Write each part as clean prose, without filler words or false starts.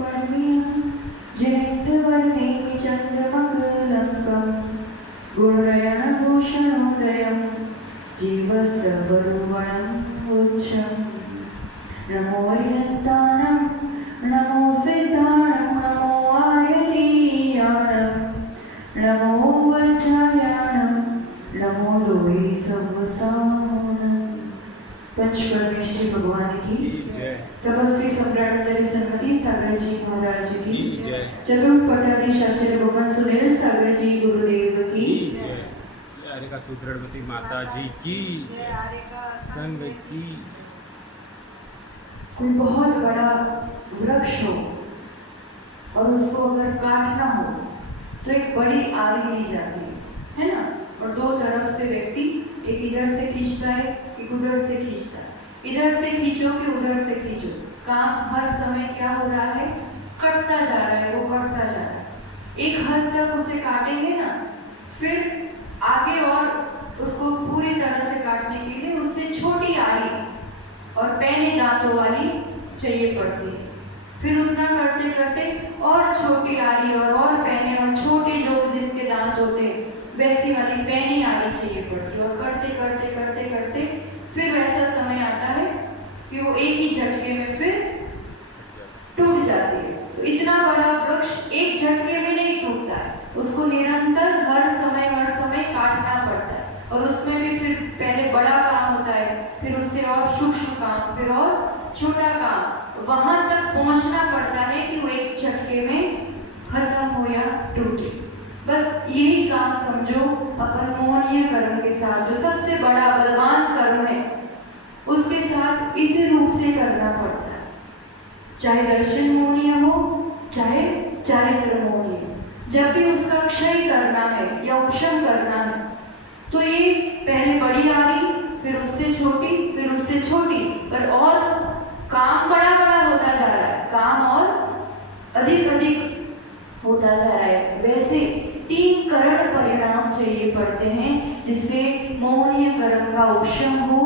पणवीयं जनितवर्णेमि चन्द्रमकलङ्कं गुणरयणभूषणोदयं जीवस्य वरुवणम् उच्चं नमो यन्तानं नमो सिद्धानं नमो आयनीयानं नमो वज्रायानं नमो लोई सवसानं। पंच परमेश्वरी भगवान की तपस्वी सम्राटाचार्य सन्मति सागर जी महाराज की चतुर्थ पटाधीश आचार्य भगवान सुनील सागर जी गुरुदेव की का सुदृढ़वती माता जी की संग की। कोई बहुत बड़ा वृक्ष हो और उसको अगर काटना हो तो एक बड़ी आरी ली जाती है ना, और दो तरफ से व्यक्ति एक इधर से खींचता है एक उधर से खींचता है, इधर से खींचो कि उधर से खींचो, काम हर समय क्या हो रहा है, कटता जा रहा है, वो कटता जा रहा है। एक हद तक उसे काटेंगे ना, फिर आगे और उसको पूरी तरह से काटने के लिए उससे छोटी आरी और पैने दांतों वाली चाहिए पड़ती है। फिर उतना करते करते और छोटी आरी और पैने और छोटे जो जिसके दांत होते वैसी वाली पैनी आरी चाहिए पड़ती है, और करते करते करते करते फिर वैसा समय आता है कि वो एक ही झटके में फिर टूट जाती है। तो इतना बड़ा वृक्ष एक झटके में नहीं टूटता है, उसको निरंतर हर समय काटना पड़ता है, और उसमें भी फिर पहले बड़ा काम होता है, फिर उससे और सूक्ष्म काम, फिर और छोटा काम, वहां तक पहुंचना पड़ता है कि वो एक झटके में खत्म हो या टूटे। बस यही काम समझो अपन मोहनीय कर्म के साथ, जो सबसे बड़ा बलवान कर्म है, उसके साथ इसी रूप से करना पड़ता है। चाहे दर्शन मोहनीय हो चाहे चारित्र मोहनीय, जब भी उसका क्षय करना है या उपशम करना है तो ये पहले बड़ी आरी, फिर उससे छोटी, फिर उससे छोटी, पर और काम बड़ा बड़ा होता जा रहा है, काम और अधिक अधिक होता जा रहा है। वैसे 3 करण परिणाम चाहिए पड़ते हैं जिससे मोहनीय कर्म का उपशम हो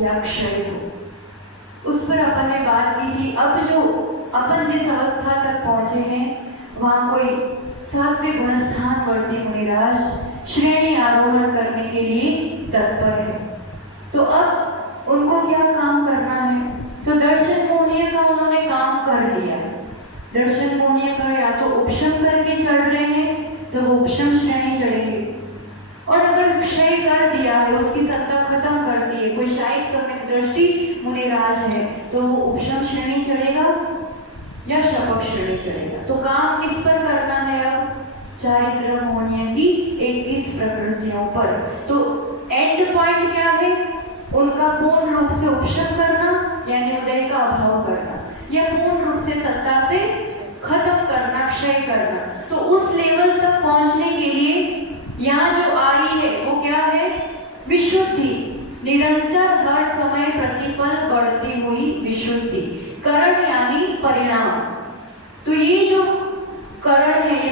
या क्षय हो। उस पर अपन ने बात की थी। अब जो अपन जिस अवस्था तक पहुंचे हैं वहाँ कोई 7वें गुणस्थान वर्ती मुनिराज श्रेणी आरोहण करने के लिए तत्पर है। तो अब उनको क्या काम करना है, तो दर्शन मोहनीय का उन्होंने काम कर लिया है। दर्शन मोहनीय का या तो उपशम करके चढ़ रहे हैं तो वो उपशम श्रेणी चढ़ेंगे, और अगर क्षय कर दिया है, उसकी सत्ता खत्म कर दी है, कोई शायद सम्यक दृष्टि मुनिराज है, तो वो उपशम श्रेणी चढ़ेगा या शपक श्रेणी चढ़ेगा। तो काम किस पर करना है अब, चारित्र मोहनीय की 21 प्रकृतियों पर। तो एंड पॉइंट क्या है, उनका पूर्ण रूप से उपशम करना यानी उदय का अभाव करना, या पूर्ण रूप से सत्ता से खत्म करना, क्षय करना। तो उस लेवल तक पहुंचने के लिए यहाँ जो आरी है वो क्या है, विशुद्धि, निरंतर हर समय प्रतिपल बढ़ती हुई विशुद्धि। करण यानी परिणाम। तो ये जो करण है ये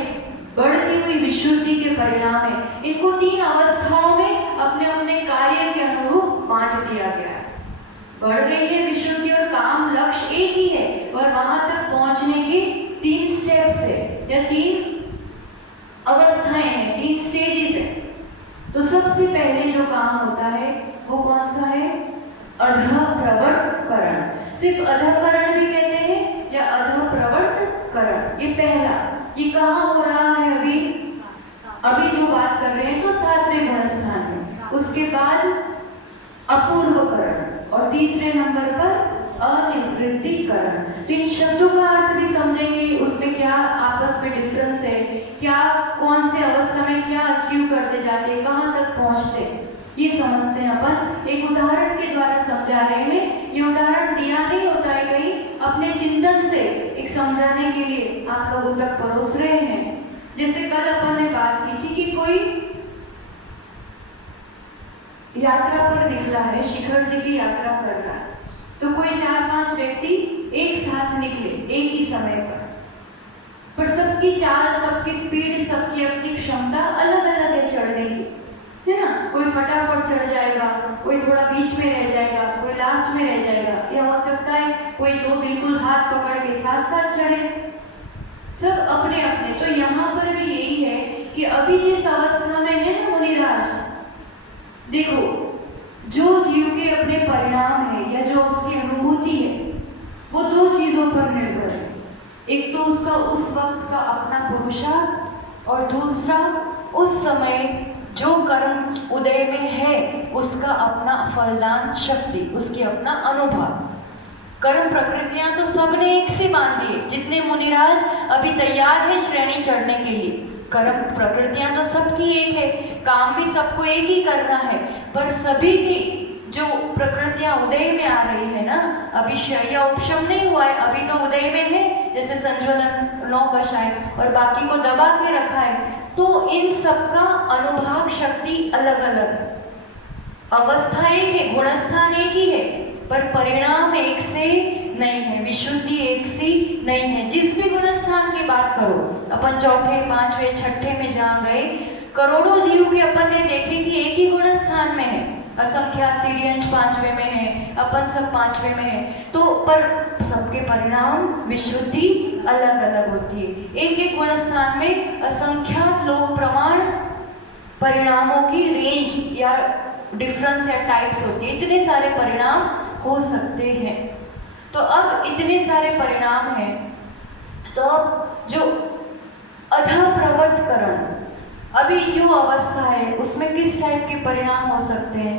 बढ़ती हुई विशुद्धि के परिणाम है। इनको 3 अवस्थाओं में अपने अपने कार्य के अनुरूप बांट दिया गया है। बढ़ रही है विशुद्धि और काम लक्ष्य एक ही है, और वहां तक पहुंचने के 3 स्टेप्स है या 3 अवस्थाएं हैं, 3 स्टेजेस है। तो सबसे पहले जो काम होता है वो कौन सा है, अधःप्रवर्तकरण। सिर्फ अधःकरण भी कहते हैं या अधःप्रवर्तकरण, ये पहला। ये कहाँ हो रहा है, अभी जो बात कर रहे हैं तो 7वें गुणस्थान में। उसके बाद अपूर्वकरण, और तीसरे नंबर पर अनिवृत्तिकरण। तो इन शब्दों का अर्थ भी समझेंगे, उसमें क्या आपस में डिफरेंस है, क्या कौन से अवस्था में क्या अचीव करते जाते हैं, कहाँ तक पहुँचते, ये समझते हैं अपन। एक उदाहरण के द्वारा समझा रहे हैं। ये उदाहरण दिया नहीं होता है कहीं, अपने चिंतन से एक समझाने के लिए आप लोगों तक परोस रहे हैं। जैसे कल अपन ने बात की थी कि कोई यात्रा पर निकला है, शिखर जी की यात्रा कर रहा है, तो कोई 4-5 व्यक्ति एक साथ निकले एक ही समय पर सबकी चाल, सबकी स्पीड, सबकी अपनी क्षमता अलग अलग है चढ़ने की, है ना। कोई फटाफट चढ़ जाएगा, कोई थोड़ा बीच में रह जाएगा, कोई लास्ट में रह जाएगा, या हो सकता है कोई दो बिल्कुल हाथ पकड़ के साथ साथ चढ़े, सब अपने अपने। तो यहाँ पर भी यही है कि अभी जिस अवस्था में है ना मुनिराज, देखो जो जीव के अपने परिणाम है या जो उसकी अनुभूति है वो दो चीजों पर निर्भर है। एक तो उसका उस वक्त का अपना पुरुषार्थ और दूसरा उस समय जो कर्म उदय में है उसका अपना फलदान शक्ति, उसकी अपना अनुभव। कर्म प्रकृतियां तो सबने एक से बांध दिए, जितने मुनिराज अभी तैयार है श्रेणी चढ़ने के लिए। कर्म प्रकृतियां तो सबकी एक है, काम भी सबको एक ही करना है, पर सभी की जो प्रकृतियां उदय में आ रही है ना, अभी शय्या उपशम नहीं हुआ है, अभी तो उदय में है, जैसे संज्वलन 9 बशाएं और बाकी को दबा के रखा है। तो इन सबका अनुभव शक्ति अलग अलग है, अवस्था एक है, गुणस्थान एक ही है, पर परिणाम एक से नहीं है, विशुद्धि एक सी नहीं है। जिस भी गुणस्थान की बात करो, अपन चौथे पांचवे छठे में जहाँ गए, करोड़ों जीव के अपन ने देखे कि एक ही गुणस्थान में है, असंख्यात तिर्यंश पांचवे में है, अपन सब पांचवे में है, तो पर सबके परिणाम विशुद्धि अलग अलग होती है। एक एक गुणस्थान में असंख्यात लोक प्रमाण परिणामों की रेंज या डिफरेंस या टाइप्स होती है, इतने सारे परिणाम हो सकते हैं। तो अब इतने सारे परिणाम हैं, तो अब जो अधप्रवर्तकरण, अभी जो अवस्था है उसमें किस टाइप के परिणाम हो सकते हैं,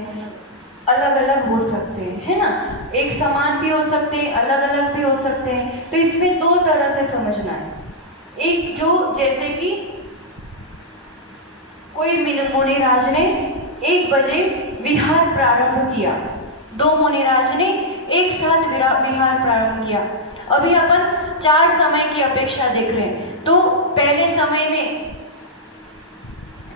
अलग अलग हो सकते हैं, है ना। एक समान भी हो सकते हैं, अलग अलग भी हो सकते हैं। तो इसमें दो तरह से समझना है। एक जो जैसे कि कोई मुनिराज ने 1 बजे विहार प्रारंभ किया, 2 मुनिराज ने एक साथ विहार प्रारंभ किया। अभी अपन 4 समय की अपेक्षा देख रहे हैं। तो पहले समय में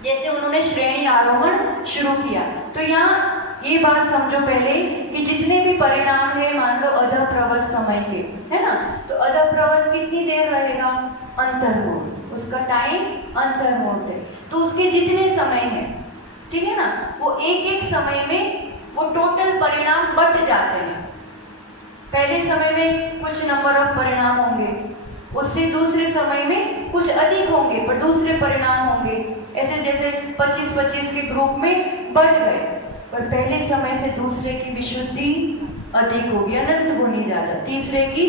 जैसे उन्होंने श्रेणी आरोहण शुरू किया, तो यहाँ ये बात समझो पहले कि जितने भी परिणाम है, मान लो अधप्रवर्त समय के, है ना, तो अधप्रवर्त कितनी देर रहेगा, अंतर्मुहूर्त, उसका टाइम अंतर्मुहूर्त है। तो उसके जितने समय हैं, ठीक है ना, वो एक एक समय में वो टोटल परिणाम बट जाते हैं। पहले समय में कुछ नंबर ऑफ परिणाम होंगे, उससे दूसरे समय में कुछ अधिक होंगे पर दूसरे परिणाम होंगे, ऐसे जैसे 25-25 के ग्रुप में बढ़ गए, पर पहले समय से दूसरे की विशुद्धि अधिक होगी, अनंत गुनी ज्यादा, तीसरे की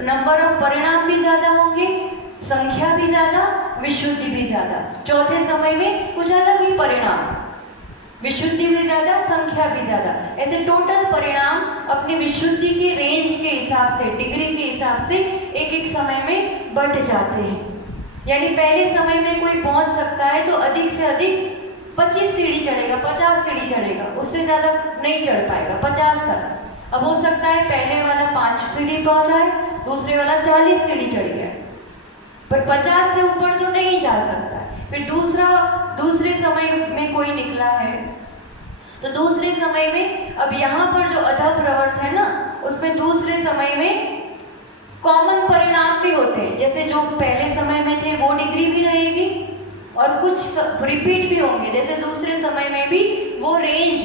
नंबर ऑफ परिणाम भी ज्यादा होंगे, संख्या भी ज्यादा, विशुद्धि भी ज्यादा। चौथे समय में कुछ अलग ही परिणाम, विशुद्धि भी ज्यादा, संख्या भी ज्यादा, ऐसे टोटल परिणाम अपनी विशुद्धि की रेंज के हिसाब से, डिग्री के हिसाब से एक एक समय में बढ़ जाते हैं। यानी पहले समय में कोई पहुंच सकता है तो अधिक से अधिक 25 सीढ़ी चढ़ेगा, 50 सीढ़ी चढ़ेगा, उससे ज्यादा नहीं चढ़ पाएगा, 50 तक। अब हो सकता है पहले वाला 5 सीढ़ी पहुंचाए, दूसरे वाला 40 सीढ़ी चढ़ गया, पर 50 से ऊपर तो नहीं जा सकता। फिर दूसरे समय में कोई निकला है, तो दूसरे समय में अब यहाँ पर जो अधप्रवर्त है ना, उसमें दूसरे समय में कॉमन परिणाम भी होते हैं, जैसे जो पहले समय में थे वो डिग्री भी रहेगी और कुछ रिपीट भी होंगे, जैसे दूसरे समय में भी वो रेंज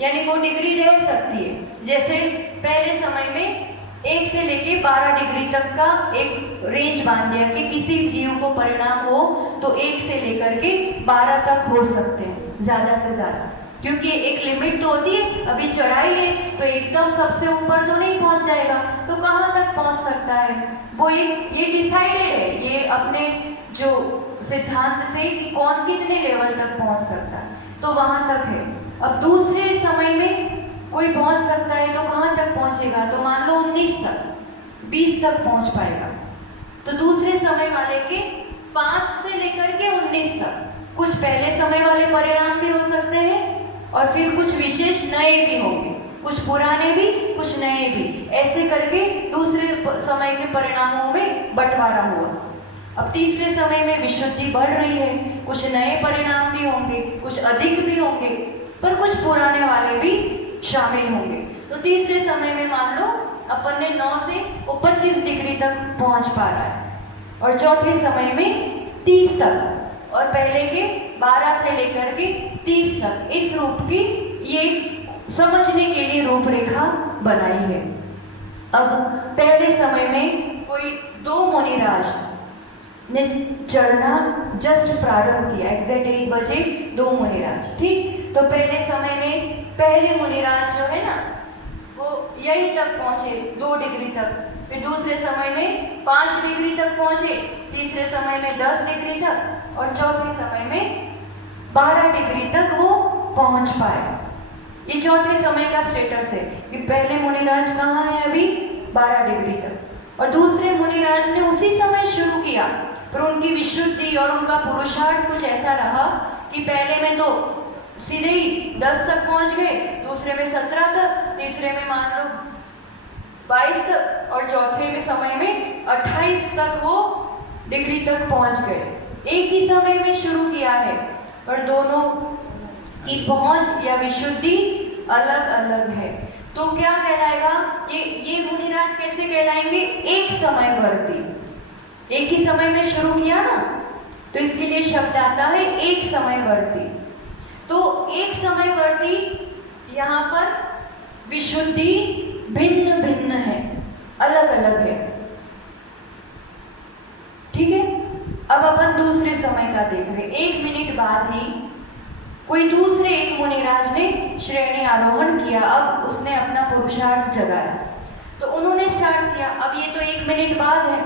यानी वो डिग्री रह सकती है। जैसे पहले समय में 1 से लेके 12 डिग्री तक का एक रेंज बांध दिया कि किसी जीव को परिणाम हो तो 1 से लेकर के 12 तक हो सकते हैं, ज़्यादा से ज़्यादा, क्योंकि एक लिमिट तो होती है। अभी चढ़ाई है तो एकदम सबसे ऊपर तो नहीं पहुंच जाएगा, तो कहाँ तक पहुंच सकता है, वो ये डिसाइडेड है, ये अपने जो सिद्धांत से कि कौन कितने लेवल तक पहुंच सकता है, तो वहाँ तक है। अब दूसरे समय में कोई पहुंच सकता है तो कहाँ तक पहुंचेगा, तो मान लो 19 तक, 20 तक पहुंच पाएगा। तो दूसरे समय वाले के 5 से लेकर के 19 तक कुछ पहले समय वाले परिणाम भी हो सकते हैं और फिर कुछ विशेष नए भी होंगे, कुछ पुराने भी कुछ नए भी, ऐसे करके दूसरे समय के परिणामों में बंटवारा हुआ। अब तीसरे समय में विशुद्धि बढ़ रही है, कुछ नए परिणाम भी होंगे, कुछ अधिक भी होंगे, पर कुछ पुराने वाले भी शामिल होंगे। तो तीसरे समय में मान लो अपन ने 9 से वो 25 डिग्री तक पहुंच पा रहा है, और चौथे समय में 30 तक, और पहले के 12 से लेकर के 30 तक, इस रूप की ये समझने के लिए रूपरेखा बनाई है। अब पहले समय में कोई 2 मुनिराज ने चढ़ना जस्ट प्रारंभ किया, एग्जैक्ट 1 बजे 2 मुनिराज, ठीक। तो पहले समय में पहले मुनिराज जो है ना वो यहीं तक पहुंचे 2 डिग्री तक, फिर दूसरे समय में 5 डिग्री तक पहुंचे, तीसरे समय में 10 डिग्री तक और चौथे समय में 12 डिग्री तक वो पहुंच पाए। ये चौथे समय का स्टेटस है कि पहले मुनिराज कहाँ है अभी 12 डिग्री तक, और दूसरे मुनिराज ने उसी समय शुरू किया, पर उनकी विशुद्धि और उनका पुरुषार्थ कुछ ऐसा रहा कि पहले में तो सीधे ही 10 तक पहुंच गए, दूसरे में 17 तक, तीसरे में मान लो 22 तक और चौथे में समय में 28 तक वो डिग्री तक पहुंच गए। एक ही समय में शुरू किया है पर दोनों की पहुंच या विशुद्धि अलग अलग है। तो क्या कहलाएगा ये मुनिराज कैसे कहलाएंगे? एक समयवर्ती। एक ही समय में शुरू किया ना, तो इसके लिए शब्द आता है एक समयवर्ती। तो एक समयवर्ती यहाँ पर विशुद्धि भिन्न भिन्न है, अलग अलग है, ठीक है। अब अपन दूसरे समय का देख रहे, 1 मिनट बाद ही कोई दूसरे एक मुनिराज ने श्रेणी आरोहण किया। अब उसने अपना पुरुषार्थ जगाया, तो उन्होंने स्टार्ट किया। अब ये तो 1 मिनट बाद है,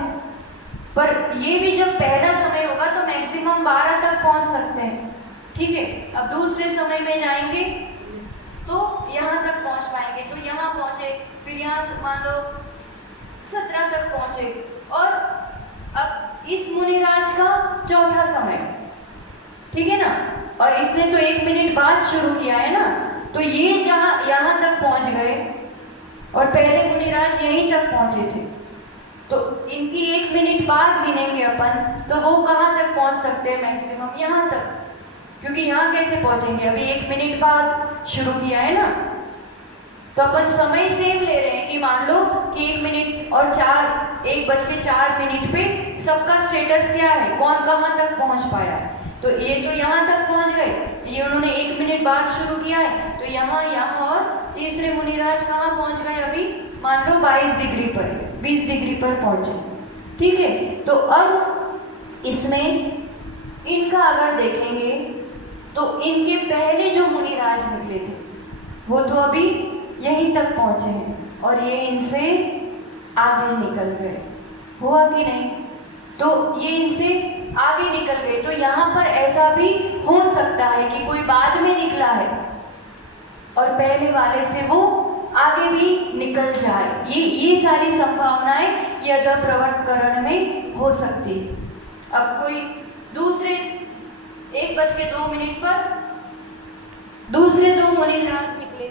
पर ये भी जब पहला समय होगा तो मैक्सिमम 12 तक पहुंच सकते हैं, ठीक है। अब दूसरे समय में जाएंगे तो यहाँ तक पहुंच पाएंगे, तो यहाँ पहुंचे, फिर यहाँ मान लो 17 तक पहुंचे, और अब इस मुनिराज का चौथा समय, ठीक है ना, और इसने तो 1 मिनट बाद शुरू किया है ना, तो ये जहाँ यहाँ तक पहुंच गए और पहले मुनिराज यहीं तक पहुंचे थे, तो इनकी 1 मिनट बाद गिनेंगे अपन, तो वो कहाँ तक पहुंच सकते हैं? मैक्सिमम यहाँ तक, क्योंकि यहाँ कैसे पहुंचेंगे? अभी 1 मिनट बाद शुरू किया है ना, तो अपन समय सेम ले रहे हैं कि मान लो कि 1 मिनट और 1:04 पे सबका स्टेटस क्या है, कौन कहाँ तक पहुंच पाया है। तो ये तो यहाँ तक पहुंच गए, ये उन्होंने 1 मिनट बाद शुरू किया है, तो यहाँ और तीसरे मुनिराज कहाँ पहुंच गए? अभी मान लो 22 डिग्री पर, 20 डिग्री पर पहुंचे, ठीक है। तो अब इसमें इनका अगर देखेंगे तो इनके पहले जो मुनिराज निकले थे वो तो अभी यहीं तक पहुंचे हैं, और ये इनसे आगे निकल गए, हुआ कि नहीं? तो ये इनसे आगे निकल गए, तो यहाँ पर ऐसा भी हो सकता है कि कोई बाद में निकला है और पहले वाले से वो आगे भी निकल जाए। ये सारी संभावनाएं ये अदर प्रवर्तकरण में हो सकती। अब कोई दूसरे 1:02 पर दूसरे 2 मुनिराज निकले,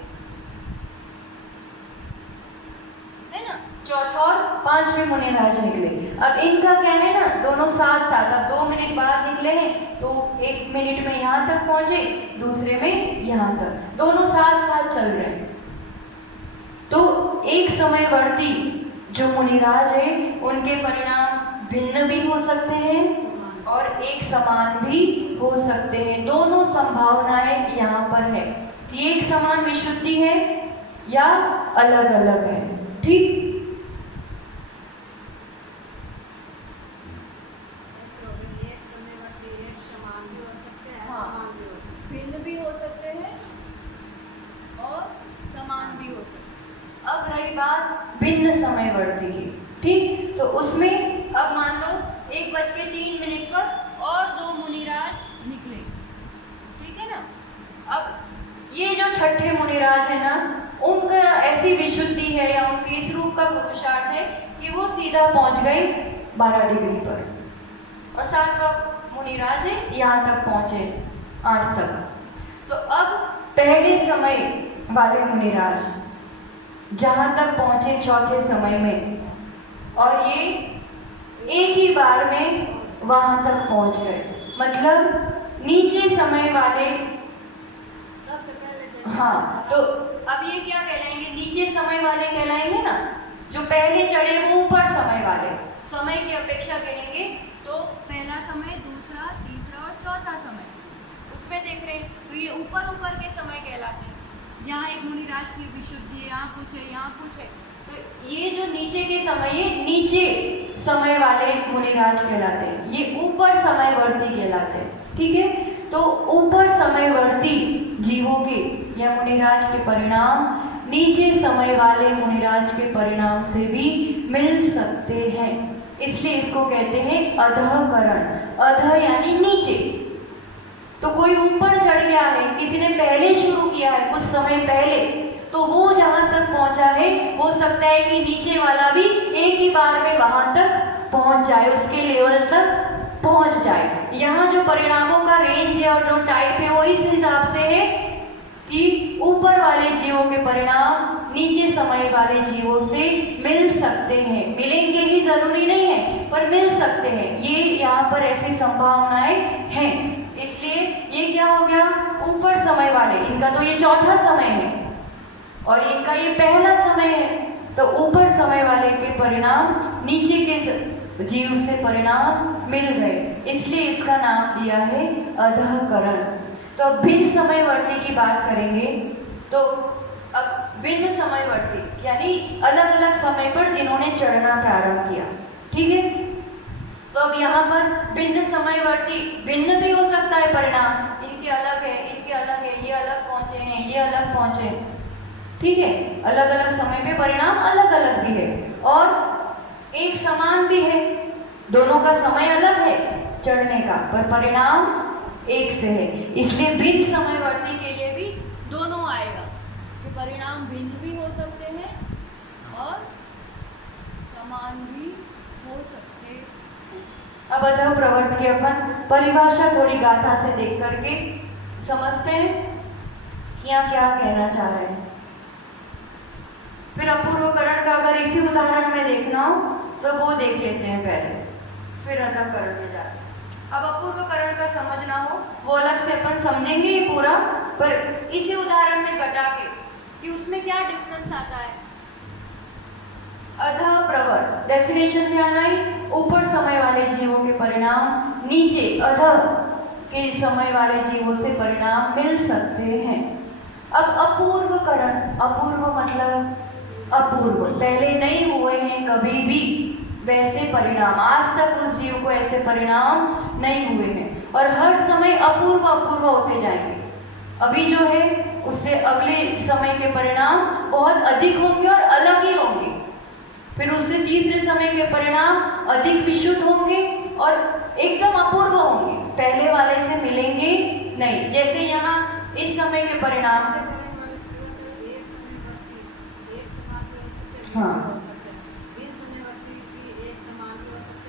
है ना, चौथा और 5वें मुनिराज निकले। अब इनका क्या है ना, दोनों साथ साथ, अब 2 मिनट बाद निकले हैं तो 1 मिनट में यहाँ तक पहुंचे, दूसरे में यहाँ तक, दोनों साथ साथ चल रहे हैं। तो एक समयवर्ती जो मुनिराज है उनके परिणाम भिन्न भी हो सकते हैं और एक समान भी हो सकते हैं। दोनों संभावनाएं यहाँ पर है कि एक समान विशुद्धि है या अलग अलग है, ठीक। भिन्न भी हो सकते हैं और समान भी हो सकते हैं। अब रही बात भिन्न समयवर्ती की, ठीक। तो उसमें अब मान लो 1:03 पर और 2 मुनिराज निकले, ठीक है ना। अब ये जो छठे मुनिराज है ना, उनका ऐसी विशुद्धि है या उनके इस रूप का पुरुषार्थ है कि वो सीधा पहुंच गए 12 डिग्री पर, और 7वां मुनिराज है यहाँ तक पहुंचे 8 तक। तो अब पहले समय वाले मुनिराज जहाँ तक पहुंचे चौथे समय में, और ये एक ही बार में वहां तक पहुंच गए, मतलब नीचे समय वाले सबसे पहले। हाँ, तो अब ये क्या कहलाएंगे? नीचे समय वाले कहलाएंगे ना। जो पहले चढ़े वो ऊपर समय वाले, समय की अपेक्षा करेंगे तो पहला समय, दूसरा, तीसरा और चौथा समय, उसमें देख रहे हैं तो ये ऊपर ऊपर के समय कहलाते हैं। यहाँ एक मुनिराज की विशुद्धि है, यहाँ कुछ है, यहाँ कुछ है, तो ये जो नीचे के समय, ये नीचे समय वाले मुनिराज कहलाते हैं, ये ऊपर समयवर्ती कहलाते हैं। ठीक है, तो ऊपर समयवर्ती जीवों के या मुनिराज के परिणाम नीचे समय वाले मुनिराज के परिणाम से भी मिल सकते हैं, इसलिए इसको कहते हैं अधःकरण। अध यानी नीचे। तो कोई ऊपर चढ़ गया है, किसी ने पहले शुरू किया है कुछ समय पहले, तो वो जहां तक पहुंचा है हो सकता है कि नीचे वाला भी एक ही बार में वहां तक पहुंच जाए, उसके लेवल तक पहुंच जाए। यहाँ जो परिणामों का रेंज है और जो टाइप है वो इस हिसाब से है कि ऊपर वाले जीवों के परिणाम नीचे समय वाले जीवों से मिल सकते हैं। मिलेंगे ही जरूरी नहीं है, पर मिल सकते हैं, ये यहाँ पर ऐसी संभावनाएं हैं। इसलिए ये क्या हो गया, ऊपर समय वाले, इनका तो ये चौथा समय है और इनका ये पहला समय है, तो ऊपर समय वाले के परिणाम नीचे के जीव से परिणाम मिल गए, इसलिए इसका नाम दिया है अधःकरण। तो अब भिन्न समयवर्ती की बात करेंगे। तो अब भिन्न समयवर्ती यानी अलग अलग समय पर जिन्होंने चढ़ना प्रारंभ किया। ठीक है, तो अब यहाँ पर भिन्न समयवर्ती, भिन्न भी हो सकता है परिणाम, इनके अलग है, इनके अलग है, ये अलग पहुंचे हैं, ये अलग पहुंचे हैं। ठीक है, अलग अलग समय पे परिणाम अलग अलग भी है और एक समान भी है, दोनों का समय अलग है चढ़ने का, पर परिणाम एक से है। इसलिए भिन्न समयवर्ती के लिए भी दोनों आएगा कि परिणाम भिन्न भी हो सकते हैं और समान भी हो सकते हैं। अब अजह प्रवर्त की अपन परिभाषा थोड़ी गाथा से देख करके समझते हैं कि यहाँ क्या कहना चाह रहे हैं। फिर अपूर्वकरण का अगर इसी उदाहरण में देखना हो तो वो देख लेते हैं पहले, फिर अधःकरण में जाते हैं। अब अपूर्वकरण का समझना हो वो अलग से अपन समझेंगे ये पूरा, पर इसी उदाहरण में घटा के कि उसमें क्या डिफरेंस आता है। अधः प्रवर्त डेफिनेशन ध्यान आई, ऊपर समय वाले जीवों के परिणाम नीचे अधः के समय वाले जीवों से परिणाम मिल सकते हैं। अब अपूर्वकरण, अपूर्व मतलब अपूर्व, पहले नहीं हुए हैं कभी भी वैसे परिणाम, आज तक उस जीव को ऐसे परिणाम नहीं हुए हैं और हर समय अपूर्व अपूर्व होते जाएंगे। अभी जो है उससे अगले समय के परिणाम बहुत अधिक होंगे और अलग ही होंगे, फिर उससे तीसरे समय के परिणाम अधिक विशुद्ध होंगे और एकदम अपूर्व होंगे, पहले वाले से मिलेंगे नहीं। जैसे यहाँ इस समय के परिणाम, हाँ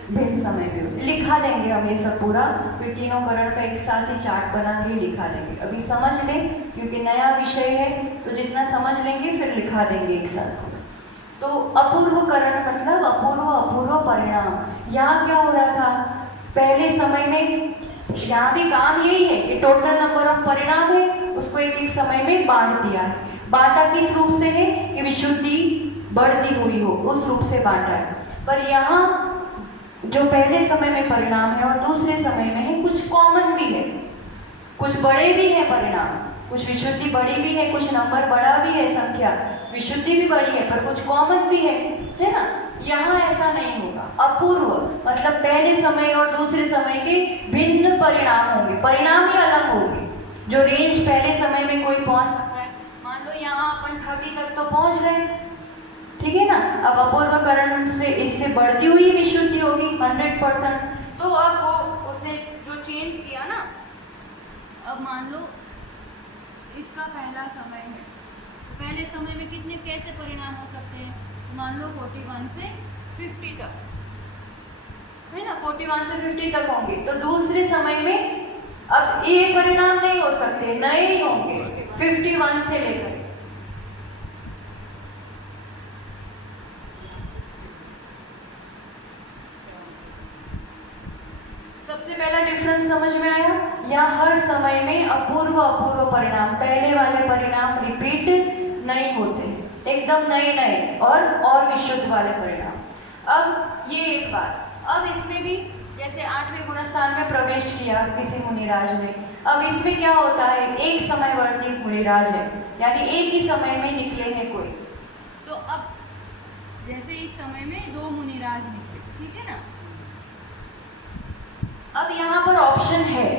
भिन्न समय भी लिखा देंगे हम ये सब पूरा, फिर तीनों करण का एक साथ ही चार्ट बना के लिखा देंगे। अभी समझ लें क्योंकि नया विषय है, तो जितना समझ लेंगे फिर लिखा देंगे एक साथ। तो अपूर्वकरण मतलब अपूर्व अपूर्व परिणाम। यहाँ क्या हो रहा था पहले समय में, यहाँ भी काम यही है कि टोटल नंबर ऑफ परिणाम है उसको एक एक समय में बांट दिया है। बांटा किस रूप से है कि विशुद्धि बढ़ती हुई हो, उस रूप से बांटा है। पर यहाँ जो पहले समय में परिणाम है और दूसरे समय में है, कुछ कॉमन भी है, कुछ बड़े भी है परिणाम, कुछ विशुद्धि बड़ी भी है, कुछ नंबर बड़ा भी है, संख्या विशुद्धि भी बड़ी है, पर कुछ कॉमन भी है ना। यहाँ ऐसा नहीं होगा। अपूर्व मतलब पहले समय और दूसरे समय के भिन्न परिणाम होंगे, परिणाम ही अलग होंगे। जो रेंज पहले समय में कोई पहुंच सकता है, मान लो यहाँ अपन 30 तक तो पहुंच गए, ठीक है ना। अब अपूर्वकरण से इससे बढ़ती हुई विशुद्धि होगी 100%। तो अब वो उसने जो चेंज किया ना, अब मान लो इसका पहला समय है, तो पहले समय में कितने कैसे परिणाम हो सकते हैं, मान लो 41 से 50 तक है ना, 41 से 50 तक होंगे। तो दूसरे समय में अब ये परिणाम नहीं हो सकते, नए ही होंगे 51 से लेकर। सबसे पहला डिफरेंस समझ में आया। यहाँ हर समय में अपूर्व अपूर्व परिणाम, पहले वाले परिणाम रिपीट नहीं होते, एकदम नए नए और विशुद्ध वाले परिणाम। अब ये एक बात, अब इसमें भी जैसे 8वें गुणस्थान में प्रवेश किया किसी मुनिराज में, अब इसमें क्या होता है, एक समयवर्ती मुनिराज है, यानी एक ही समय में निकले हैं कोई। तो अब जैसे इस समय में 2 मुनिराज निकले, ठीक है ना। अब यहाँ पर ऑप्शन है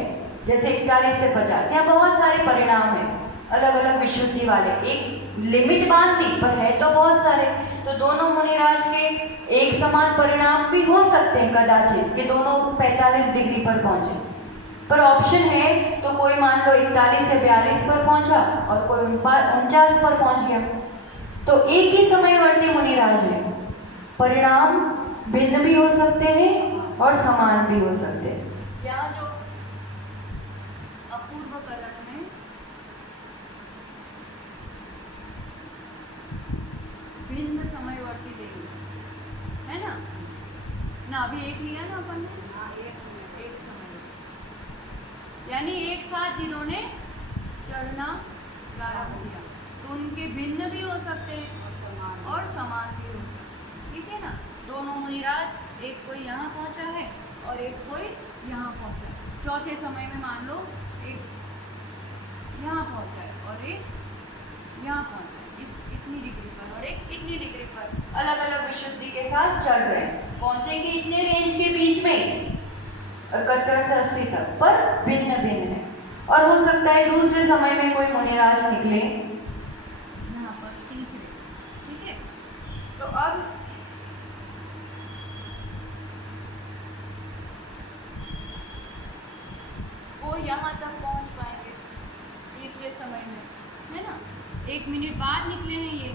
जैसे 41 से 50, यहाँ बहुत सारे परिणाम हैं अलग अलग विशुद्धि वाले, एक लिमिट बांध दी पर है तो बहुत सारे। तो दोनों मुनिराज के एक समान परिणाम भी हो सकते हैं कदाचित कि दोनों 45 डिग्री पर पहुंचे, पर ऑप्शन है तो कोई मान लो 41 से 42 पर पहुंचा और कोई 49 पर पहुंच गया। तो एक ही समयवर्ती मुनिराज में परिणाम भिन्न भी हो सकते हैं और समान भी हो सकते हैं। यहाँ जो अपूर्वकरण में भिन्न समयवर्ती लेंगे, है ना। अभी एक लिया ना अपन ने, एक समय, यानी एक साथ जिन्होंने चढ़ना प्रारंभ किया तो उनके भिन्न भी हो सकते हैं और समान भी हो सकते हैं, ठीक है ना। दोनों मुनिराज, एक कोई यहाँ पहुँचा है और एक कोई यहाँ पहुँचा है। चौथे समय में मान लो एक यहाँ पहुँचा है और एक यहाँ पहुँचा है, इतनी डिग्री पर और एक इतनी डिग्री पर, अलग अलग विशुद्धि के साथ चल रहे हैं, पहुंचेंगे इतने रेंज के बीच में 71 से 80 तक, पर भिन्न भिन्न है। और हो सकता है दूसरे समय में कोई मुनिराज निकले यहाँ पर तीसरे, ठीक है। तो अब वो यहाँ तक पहुँच पाएंगे तीसरे समय में, है ना। 1 मिनट बाद निकले हैं ये,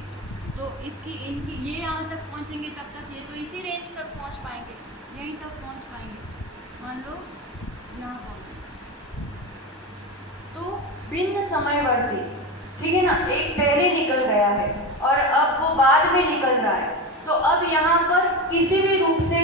तो इनकी ये यहाँ तक पहुँचेंगे, तब तक ये तो इसी रेंज तक पहुँच पाएंगे, यहीं तक पहुँच पाएंगे। मान लो यहाँ पहुँचे तो भिन्न समयवर्ती, ठीक है ना। एक पहले निकल गया है और अब वो बाद में निकल रहा है, तो अब यहाँ पर किसी भी रूप से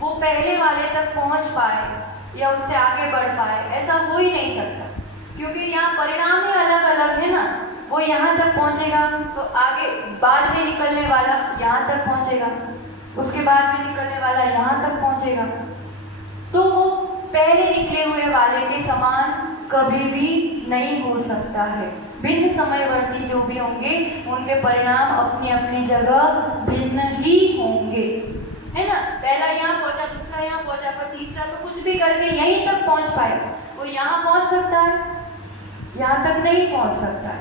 वो पहले वाले तक पहुँच पाए या उससे आगे बढ़ पाए, ऐसा हो ही नहीं सकता, क्योंकि यहाँ परिणाम ही अलग अलग है ना। वो यहाँ तक पहुँचेगा तो आगे बाद में निकलने वाला यहाँ तक पहुँचेगा, उसके बाद में निकलने वाला यहाँ तक पहुँचेगा, तो वो पहले निकले हुए वाले के समान कभी भी नहीं हो सकता है। भिन्न समयवर्ती जो भी होंगे उनके परिणाम अपनी अपनी जगह भिन्न ही होंगे, है ना। पहला यहाँ पहुंचा, दूसरा यहाँ पहुंचा, पर तीसरा तो कुछ भी करके यहीं तक पहुंच पाए। वो यहाँ पहुंच सकता है, यहाँ तक नहीं पहुंच सकता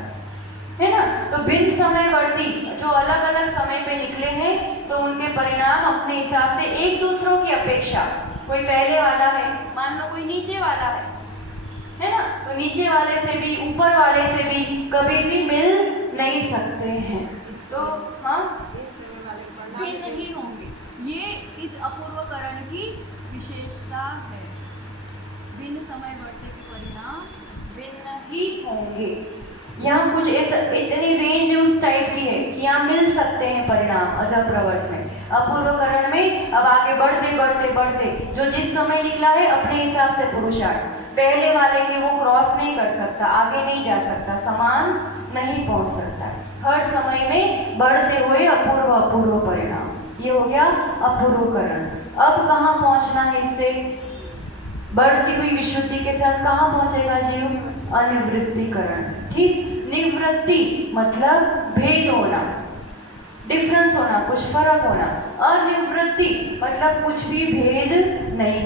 है ना। तो भिन्न समयवर्ती जो अलग अलग समय पे निकले हैं तो उनके परिणाम अपने हिसाब से एक दूसरों की अपेक्षा, कोई पहले वाला है, मान लो कोई नीचे वाला है ना, तो नीचे वाले से भी ऊपर वाले से भी कभी भी मिल नहीं सकते हैं। तो हाँ, भिन्न ही होंगे, ये इस अपूर्वकरण की विशेषता है। भिन्न समयवर्ती के परिणाम भिन्न ही होंगे। यहाँ कुछ ऐसा इतनी रेंज उस टाइप की है कि यहाँ मिल सकते हैं परिणाम अधः प्रवर्त में। अपूर्वकरण में अब आगे बढ़ते बढ़ते बढ़ते जो जिस समय निकला है अपने हिसाब से पुरुषार्थ, पहले वाले के वो क्रॉस नहीं कर सकता, आगे नहीं जा सकता, समान नहीं पहुंच सकता। हर समय में बढ़ते हुए अपूर्व अपूर्व परिणाम, ये हो गया अपूर्वकरण। अब कहाँ पहुंचना है इससे? बढ़ती हुई विशुद्धि के साथ कहाँ पहुंचेगा जीव? अनिवृत्तिकरण। ठीक, निवृत्ति मतलब भेद होना, डिफरेंस होना, कुछ फर्क होना। अनिवृत्ति मतलब कुछ भी भेद नहीं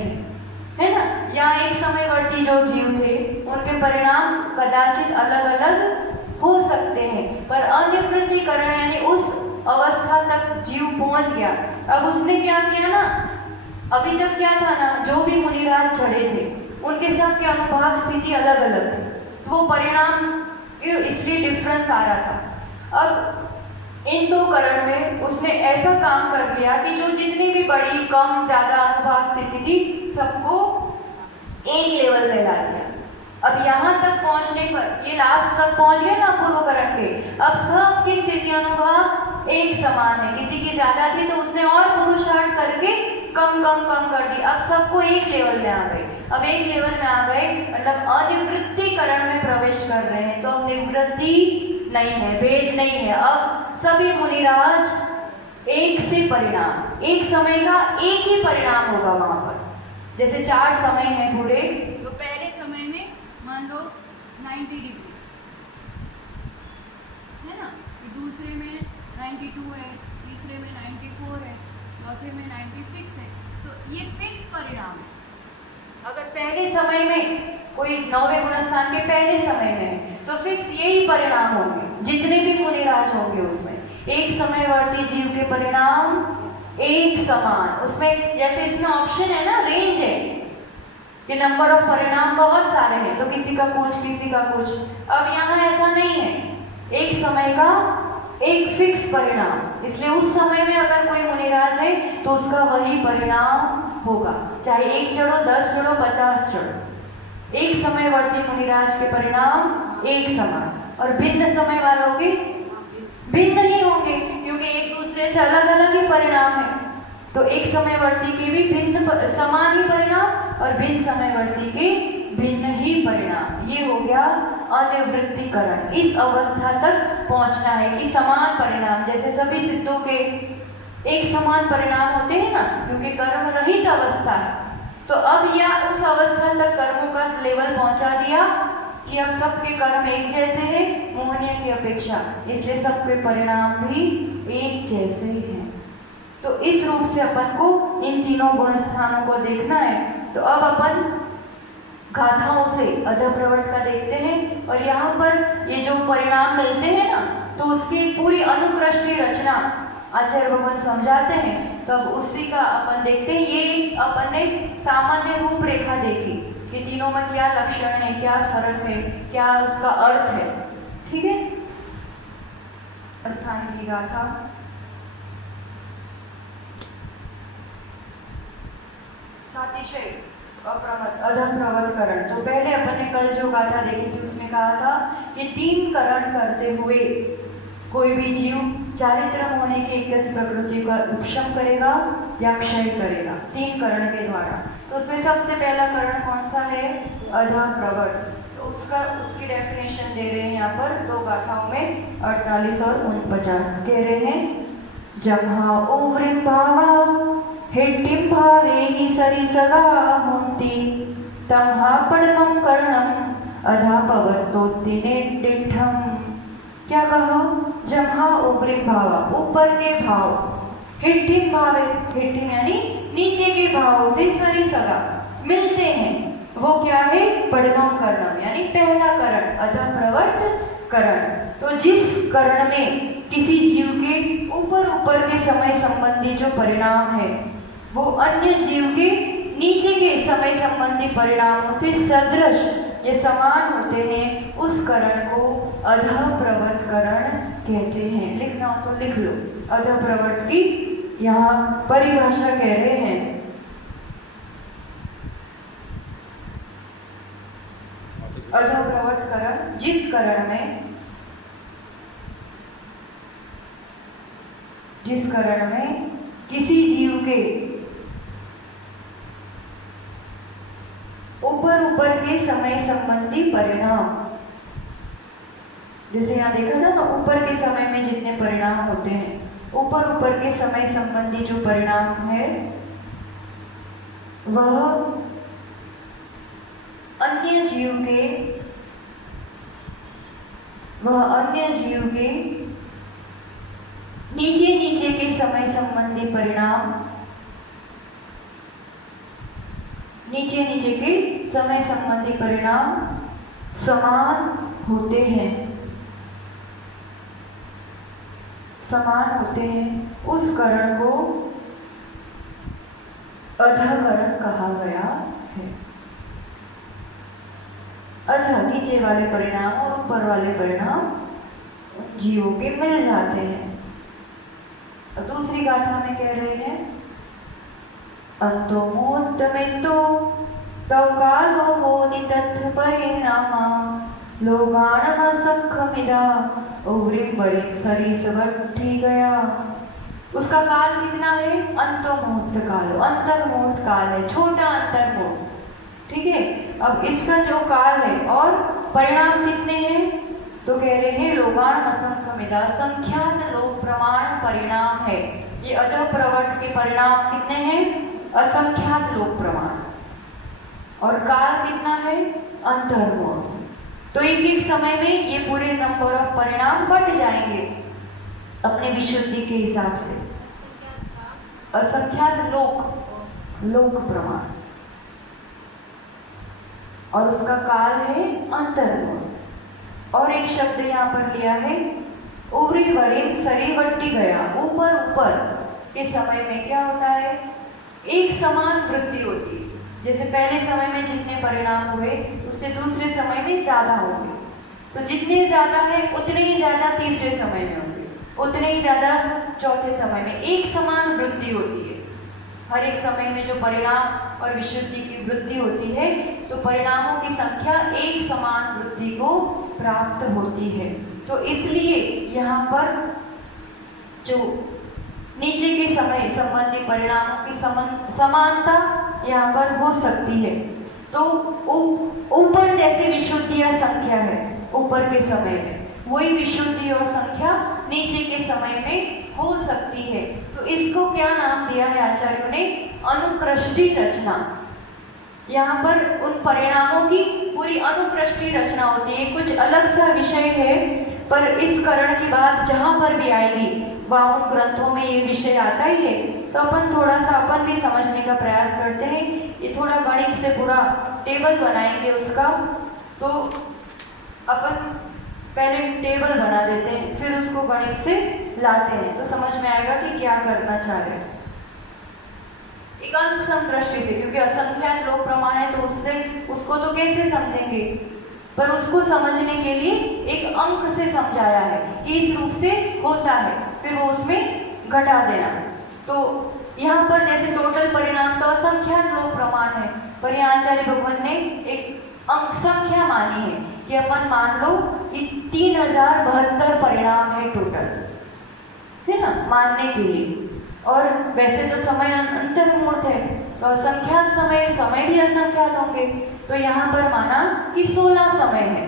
है ना। यहाँ एक समयवर्ती जो जीव थे उनके परिणाम कदाचित अलग अलग हो सकते हैं, पर अनिवृत्तिकरण यानी उस अवस्था तक जीव पहुंच गया। अब उसने क्या किया ना, अभी तक क्या था ना, जो भी मुनिराज चढ़े थे उनके सब के अनुभाग स्थिति अलग अलग थी, तो वो परिणाम इसलिए डिफरेंस आ रहा था। अब इन दो करण में उसने ऐसा काम कर लिया कि जो जितनी भी बड़ी कम ज़्यादा अनुभाग स्थिति थी सबको एक लेवल में ला दिया। अब यहाँ तक पहुँचने पर ये लास्ट तक पहुँच गए ना अपूर्वकरण के, अब सबकी स्थिति अनुभाग एक समान है। किसी की ज़्यादा थी तो उसने और पुरुषार्थ करके कम कम कम कर दी, अब सबको एक लेवल में आ गए। अब एक लेवल में आ गए मतलब अनिवृत्तिकरण में प्रवेश कर रहे हैं, तो अब निवृत्ति नहीं है, भेद नहीं है। अब सभी मुनिराज एक से परिणाम, एक समय का एक ही परिणाम होगा वहाँ पर। जैसे 4 समय हैं पूरे, तो पहले समय में मान लो 90 डिग्री है ना, दूसरे में 92 है, तीसरे में 94 है, चौथे में 96 है, तो ये फिक्स परिणाम है। अगर पहले समय में कोई 9वें गुणस्थान के पहले समय में है तो फिक्स यही परिणाम होंगे, जितने भी मुनिराज होंगे उसमें एक समयवर्ती जीव के परिणाम एक समान। उसमें जैसे इसमें ऑप्शन है ना, रेंज है कि नंबर ऑफ परिणाम बहुत सारे हैं, तो किसी का कुछ किसी का कुछ। अब यहाँ ऐसा नहीं है, एक समय का एक फिक्स परिणाम, इसलिए उस समय में अगर कोई मुनिराज है तो उसका वही परिणाम होगा, चाहे 1 चढ़ो 10 चढ़ो 50 चढ़ो। एक समयवर्ती मुनिराज के परिणाम एक समान, और भिन्न समय वालों के भिन्न ही होंगे, क्योंकि एक दूसरे से अलग अलग ही परिणाम है। तो एक समयवर्ती के भी भिन्न समान ही परिणाम और भिन्न समयवर्ती के भिन्न ही परिणाम। ये हो गया अनिवृत्तिकरण। इस अवस्था तक पहुंचना है कि समान परिणाम, जैसे सभी सिद्धों के एक समान परिणाम होते हैं ना, क्योंकि कर्म रहित अवस्था है। तो अब यह उस अवस्था तक कर्मों का लेवल पहुंचा दिया कि अब सबके कर्म एक जैसे हैं मोहनीय की अपेक्षा, इसलिए सबके परिणाम भी एक जैसे हैं। तो इस रूप से अपन को इन तीनों गुण स्थानों को देखना है। तो अब अपन गाथाओं से अधप्रवर्त का देखते हैं, और यहाँ पर ये जो परिणाम मिलते हैं ना, तो उसकी पूरी अनुकृष्टि रचना आचार्य भगवान समझाते हैं। तो अब उसी का अपन देखते हैं। ये अपन ने सामान्य रूपरेखा देखी कि तीनों में क्या लक्षण है, क्या फर्क है, क्या उसका अर्थ है। ठीक है, स्थान की गाथा। सातिशय अधप्रवर्तकरण। तो पहले अपन ने कल जो गाथा देखी थी उसमें कहा था कि 3 करण करते हुए कोई भी जीव चारित्र होने की एक प्रकृति का उपशम करेगा या क्षय करेगा 3 करण के द्वारा। तो उसमें सबसे पहला करण कौन सा है? अधप्रवर्त। तो उसकी डेफिनेशन दे रहे हैं यहाँ पर 2 गाथाओं में 48 और 49। कह रहे हैं जम्हा उव्रिम भावा हिट्टिम भावे ही सरिसगा होन्ति तम्हा पड़मं कर्णम अधापवर्तोत्तिने डिठम। क्या कहा? जम्हा उव्रिम भावा, ऊपर के भाव, हिट्टिम भावे, हिट्टिम यानी नीचे के भावों से सरिसगा मिलते हैं, वो क्या है? पड़मं कर्णम यानी पहला करण, अधप्रवर्त करण। तो जिस करण में किसी जीव के ऊपर के समय संबंधी जो परिणाम है वो अन्य जीव के नीचे के समय संबंधी परिणामों से सदृश ये समान होते हैं, उस करण को अधप्रवर्त करण कहते हैं। लिखना हो तो लिख लो। अधप्रवर्त की यहाँ परिभाषा कह रहे हैं अधप्रवर्त करण जिस करण में किसी जीव के ऊपर के समय संबंधी परिणाम, जैसे यहाँ देखा था ना, ऊपर के समय में जितने परिणाम होते हैं, ऊपर के समय संबंधी जो परिणाम है वह अन्य जीव के नीचे के समय संबंधी परिणाम, नीचे के समय संबंधी परिणाम समान होते हैं, उस करण को अधकरण कहा गया है। अध नीचे वाले परिणाम और ऊपर वाले परिणाम जीवों के मिल जाते हैं। दूसरी गाथा में कह रहे हैं अंतोमोत्तमेतो तौकालो होनि तत्थ परिणामा लोगाणमसख्खमिदा उव्रिम वरिम सरिसवट्ठी गया। उसका काल कितना है? अंतोमुहूर्त काल, अंतर्मुहूर्त काल है, छोटा अंतर्मुहूर्त। ठीक है, अब इसका जो काल है और परिणाम कितने हैं? तो कह रहे हैं लोगाण असंख्यमिदा, संख्यात लोक प्रमाण परिणाम है। ये अधप्रवर्त के परिणाम कितने हैं? असंख्यात लोक प्रमाण। और काल कितना है? अंतर्मुहूर्त। तो एक समय में ये पूरे नंबर ऑफ परिणाम बढ़ जाएंगे। अपने विशुद्धि के हिसाब से। असंख्यात लोक प्रमाण, और उसका काल है अंतर्गुण। और एक शब्द यहाँ पर लिया है उरी वरिम सरीवट्टी गया, ऊपर ऊपर के समय में क्या होता है, एक समान वृद्धि होती है। जैसे पहले समय में जितने परिणाम हुए उससे दूसरे समय में ज़्यादा होंगे, तो जितने ज़्यादा है उतने ही ज़्यादा तीसरे समय में होंगे, उतने ही ज़्यादा चौथे समय में। एक समान वृद्धि होती है हर एक समय में। जो परिणाम और विशुद्धि की वृद्धि होती है तो परिणामों की संख्या एक समान वृद्धि को प्राप्त होती है। तो इसलिए यहाँ पर जो नीचे के समय संबंधी परिणामों की समानता यहाँ पर हो सकती है। तो ऊपर जैसे विशुद्धि या संख्या है ऊपर के समय में, वही विशुद्धि और संख्या नीचे के समय में हो सकती है। तो इसको क्या नाम दिया है आचार्यों ने, अनुकृष्टि रचना। यहाँ पर उन परिणामों की पूरी अनुकृष्टि रचना होती है। कुछ अलग सा विषय है, पर इस करण की बात जहाँ पर भी आएगी वहाँ उन ग्रंथों में ये विषय आता ही है। तो अपन थोड़ा सा अपन भी समझने का प्रयास करते हैं। ये थोड़ा गणित से पूरा टेबल बनाएंगे उसका। तो अपन पहले टेबल बना देते हैं, फिर उसको गणित से लाते हैं, तो समझ में आएगा कि क्या करना चाह रहे हैं। एक अनुसंध दृष्टि से, क्योंकि असंख्यात लोक प्रमाण है तो उससे उसको तो कैसे समझेंगे, पर उसको समझने के लिए एक अंक से समझाया है कि इस रूप से होता है, फिर वो उसमें घटा देना। तो यहाँ पर जैसे टोटल परिणाम तो असंख्यात लोक प्रमाण है, पर यहाँ आचार्य भगवान ने एक अंक संख्या मानी है कि अपन मान लो कि 3072 परिणाम है टोटल, है ना, मानने के लिए। और वैसे तो समय अंतर्मूर्त है तो असंख्यात समय भी असंख्यात होंगे, तो यहाँ पर माना कि 16 समय है।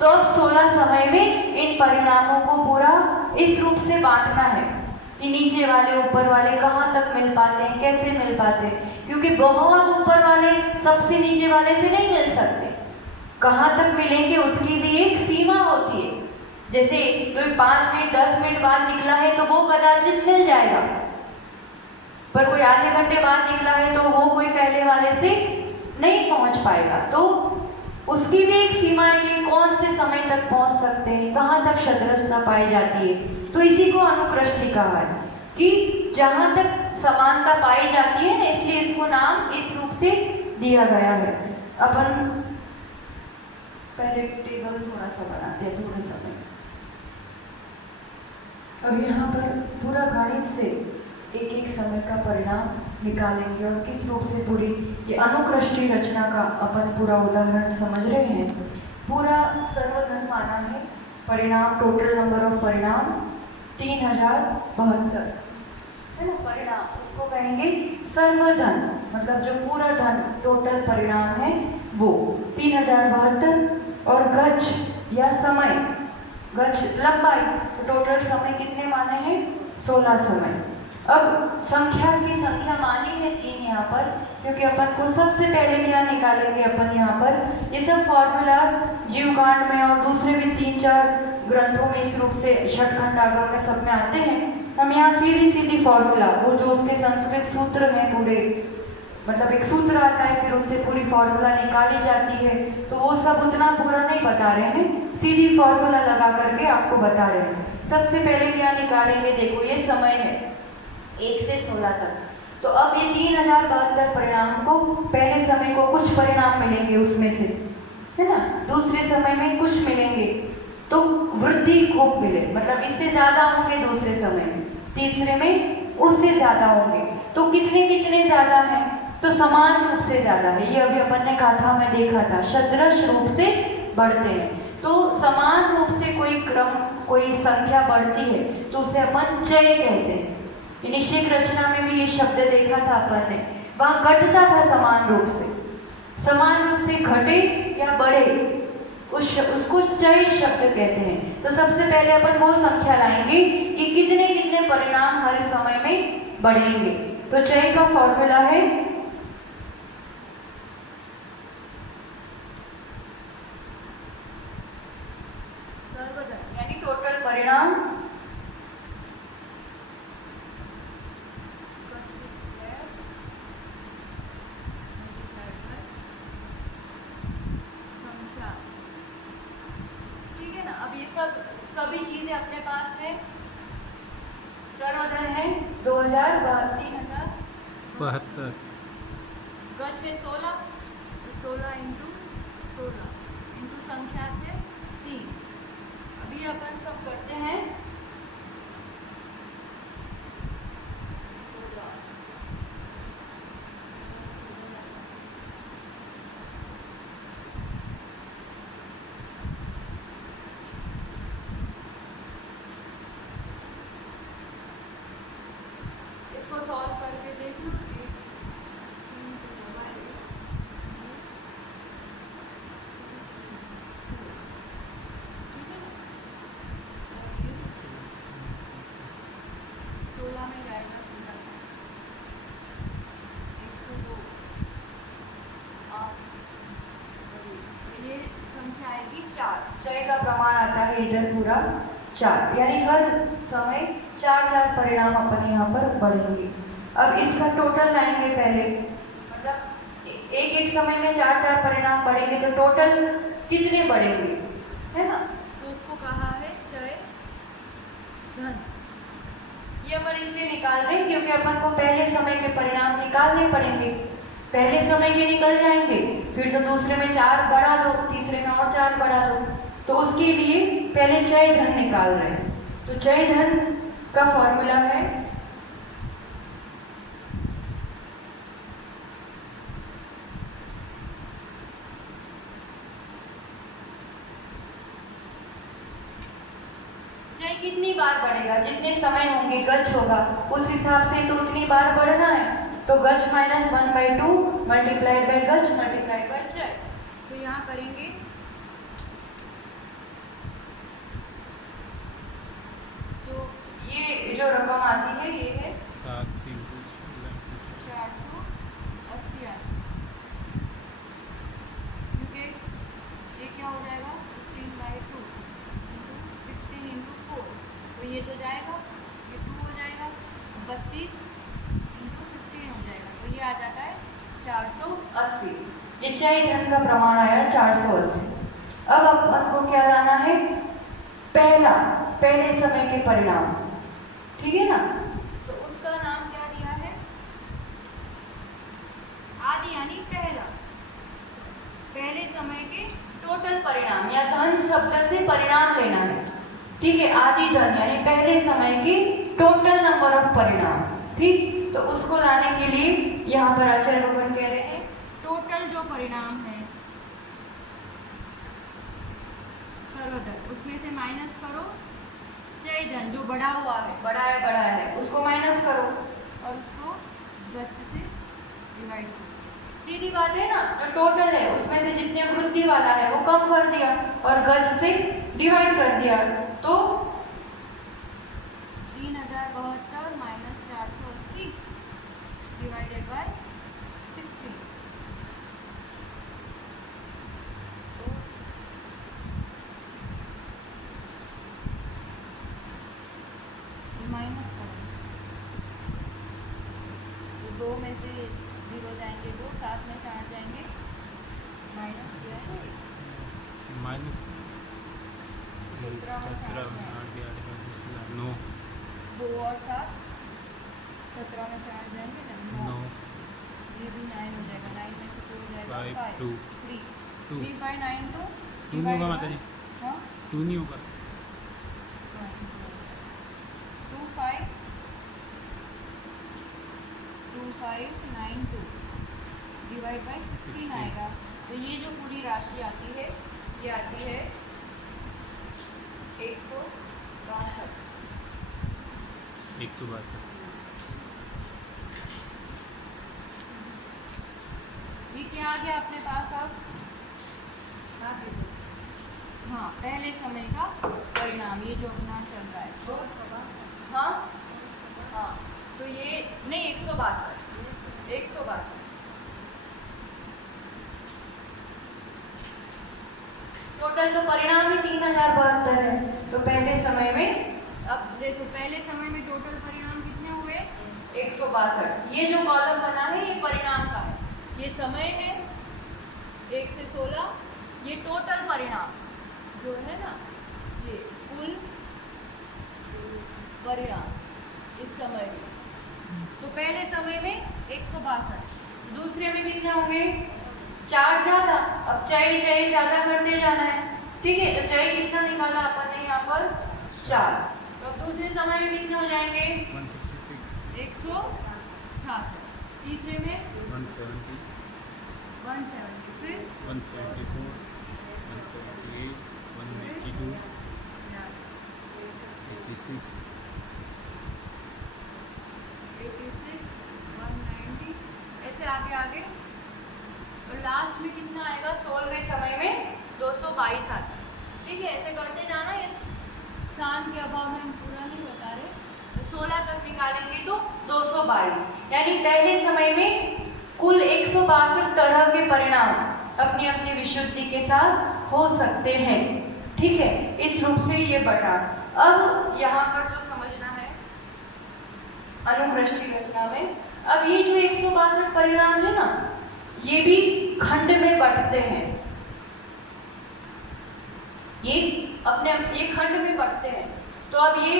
तो अब 16 समय में इन परिणामों को पूरा इस रूप से बांटना है कि नीचे वाले ऊपर वाले कहाँ तक मिल पाते हैं, कैसे मिल पाते हैं, क्योंकि बहुत ऊपर वाले सबसे नीचे वाले से नहीं मिल सकते। कहाँ तक मिलेंगे उसकी भी एक सीमा होती है। जैसे कोई 5 मिनट 10 मिनट बाद निकला है तो वो कदाचित मिल जाएगा, पर कोई आधे घंटे बाद निकला है तो वो कोई पहले वाले से नहीं पहुंच पाएगा। तो उसकी भी एक सीमा है कि कौन से समय तक पहुंच सकते हैं, कहाँ तक सदृशता पाई जाती है। तो इसी को अनुकृष्टि कहा है कि जहाँ तक समानता पाई जाती है ना, इसलिए इसको नाम इस रूप से दिया गया है। अपन पहले टेबल थोड़ा सा बनाते हैं थोड़े समय। अब यहाँ पर पूरा गणित से एक एक समय का परिणाम निकालेंगे और किस रूप से पूरी ये अनुकृष्टि रचना का अपन पूरा उदाहरण समझ रहे हैं। पूरा सर्वधन माना है परिणाम, टोटल नंबर ऑफ परिणाम 3072 है ना परिणाम, उसको कहेंगे सर्वधन, मतलब जो पूरा धन टोटल परिणाम है वो 3072। और गच्छ या समय, गच्छ लंबाई, तो टोटल समय कितने माने हैं 16 समय। अब संख्या की संख्या मानी है 3 यहाँ पर, क्योंकि अपन को सबसे पहले क्या निकालेंगे अपन यहाँ पर, ये सब फॉर्मूलाज जीवकांड में और दूसरे भी 3-4 ग्रंथों में इस रूप से षटखंड आगम में सब में आते हैं। हम यहाँ सीधी फॉर्मूला, वो जो उसके संस्कृत सूत्र हैं पूरे, मतलब एक सूत्र आता है फिर उससे पूरी फॉर्मूला निकाली जाती है, तो वो सब उतना पूरा नहीं बता रहे हैं, सीधी फॉर्मूला लगा करके आपको बता रहे हैं। सबसे पहले क्या निकालेंगे, देखो ये समय है 1 से 16 तक। तो अब ये 3072 परिणाम को, पहले समय को कुछ परिणाम मिलेंगे उसमें से, है ना, दूसरे समय में कुछ मिलेंगे, तो वृद्धि खूब मिले, मतलब इससे ज़्यादा होंगे दूसरे समय में, तीसरे में उससे ज़्यादा होंगे। तो कितने कितने ज़्यादा हैं, तो समान रूप से ज़्यादा है। ये अभी अपन ने कहा था, मैं देखा था, सदृश रूप से बढ़ते हैं। तो समान रूप से कोई क्रम, कोई संख्या बढ़ती है तो उसे अपन चय कहते हैं। निश्चय रचना में भी ये शब्द देखा था अपन ने, वहाँ घटता था समान रूप से घटे या बढ़े, उसको चय शब्द कहते हैं। तो सबसे पहले अपन वो संख्या लाएंगे कि कितने कितने परिणाम हर समय में बढ़ेंगे। तो चय का फॉर्मूला है सर्वधन, यानी टोटल परिणाम 72 गज है 16, 16 इंटू 16 इंटू संख्या है 3। अभी अपन सब करते हैं 16। इसको सॉल्व करके देखना। में जाएगा सीधा 102। ये संख्या आएगी 4। चय का प्रमाण आता है इधर पूरा 4, यानी हर समय 4 परिणाम अपन यहाँ पर पढ़ेंगे। अब इसका टोटल लाएंगे पहले, मतलब एक समय में 4 परिणाम पढ़ेंगे तो टोटल कितने पढ़ेंगे, है ना। तो उसको कहा है चय धन। ये अपन इसलिए निकाल रहे हैं क्योंकि अपन को पहले समय के परिणाम निकालने पड़ेंगे। पहले समय के निकल जाएंगे, फिर तो दूसरे में 4 बढ़ा दो, तीसरे में और 4 बढ़ा दो, तो उसके लिए पहले चय धन निकाल रहे हैं। तो चय धन का फॉर्मूला है चय कितनी बार बढ़ेगा, जितने समय होंगे गज होगा उस हिसाब से तो उतनी बार बढ़ना है। तो गज माइनस 1/2 मल्टीप्लाइड बाय गज मल्टीप्लाइड बाय चय। तो यहाँ करेंगे तो ये जो रकम आती है ये है 480 आती, क्योंकि ये क्या हो जाएगा 15/2 16 इंटू 4, तो ये तो जाएगा, ये 2 हो जाएगा, 32 इंटू 15 हो जाएगा, तो ये आ जाता है 480। ये चय धन का प्रमाण आया 480। अब अपन को क्या लाना है, पहले समय के परिणाम, ठीक है ना। तो उसका नाम क्या दिया है, आदि, यानी पहले समय के टोटल परिणाम या धन शब्द से परिणाम लेना है, ठीक है। आदि धन यानी पहले समय के टोटल नंबर ऑफ परिणाम, ठीक। तो उसको लाने के लिए यहाँ पर आचार्य भगवान कह रहे हैं टोटल जो परिणाम है सर्वदर, उसमें से माइनस करो चय धन जो बढ़ा हुआ है, बढ़ा है उसको माइनस करो और उसको गज से डिवाइड करो। सीधी बात है ना। जो टोटल है उसमें से जितने वृद्धि वाला है वो कम कर दिया और गज से डिवाइड कर दिया, तो 3072 माइनस 480 डिवाइडेड बाय 16। तो माइनस करो, तो 2 में से 0 जाएंगे 2, 7 में से 8 जाएंगे, माइनस किया है माइनस 17 में 9 2 और 7, 17 में से 8 जाएंगे ना 9, ये भी 9 हो जाएगा, 9 में से 2 हो जाएगा 5 2 3 2 3 5 9 2 2 नहीं होगा माता जी, हाँ 2 नहीं होगा, 2 5 2 5 9 2 डिवाइड बाय 16 आएगा। तो ये जो पूरी राशि आती है ये आती है 162। 162। ये क्या आ गया अपने पास अब, हाँ पहले समय का परिणाम, ये जो अपना चल रहा है, हाँ हाँ, तो ये नहीं 162 टोटल तो परिणाम ही 3072 है। तो पहले समय में, अब देखो पहले समय में टोटल परिणाम कितने हुए 162। ये जो कॉलम बना है ये परिणाम का है, ये समय है 1 से 16, ये टोटल परिणाम जो है ना, ये कुल परिणाम इस समय में। तो पहले समय में 162। दूसरे में कितने होंगे? 4 ज़्यादा। अब चय चय ज़्यादा करते जाना है, ठीक है। तो चय कितना निकाला अपन ने यहाँ पर? 4। तो अब दूसरे समय में कितने हो जाएंगे? 166, 166। तीसरे में 170, 170, फिर 174, 178, 182, 86, 86, 190, ऐसे आगे आगे। और लास्ट में कितना आएगा? 16वें समय में 222 आता है, ठीक है। ऐसे करते जाना, इस स्थान के अभाव में हम पूरा नहीं बता रहे। तो 16 तक निकालेंगे तो 222, यानी पहले समय में कुल 162 तरह के परिणाम अपनी अपनी विशुद्धि के साथ हो सकते हैं, ठीक है। इस रूप से ये बटा। अब यहाँ पर जो समझना है अनुकृष्टि रचना में, अब ये जो 162 परिणाम है ना, ये भी खंड में बंटते हैं। ये अपने एक खंड में बंटते हैं। तो अब ये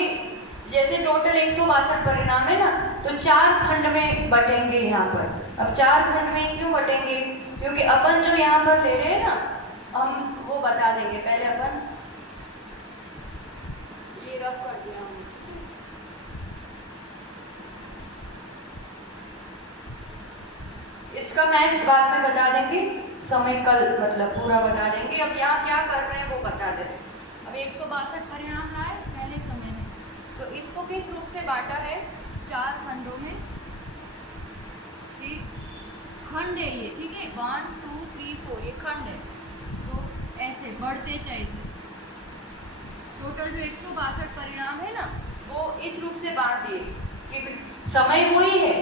जैसे टोटल 162 परिणाम है ना, तो 4 खंड में बटेंगे यहाँ पर। अब 4 खंड में क्यों बटेंगे? क्योंकि अपन जो यहाँ पर ले रहे हैं ना, हम वो बता देंगे। पहले अपन ये रफ कर दिया हमने। इसका मैथ्स बाद में बता देंगे, समय कल मतलब पूरा बता देंगे। अब यहाँ क्या कर रहे हैं वो बता दे रहे हैं। अब 162 परिणाम लाए पहले समय में, तो इसको किस रूप से बांटा है? 4 खंडों में, ठीक। खंड है ये, ठीक है। 1 2 3 4 ये खंड है। तो ऐसे बढ़ते चले से टोटल जो 162 परिणाम है ना, वो इस रूप से बांट दिए कि समय वही है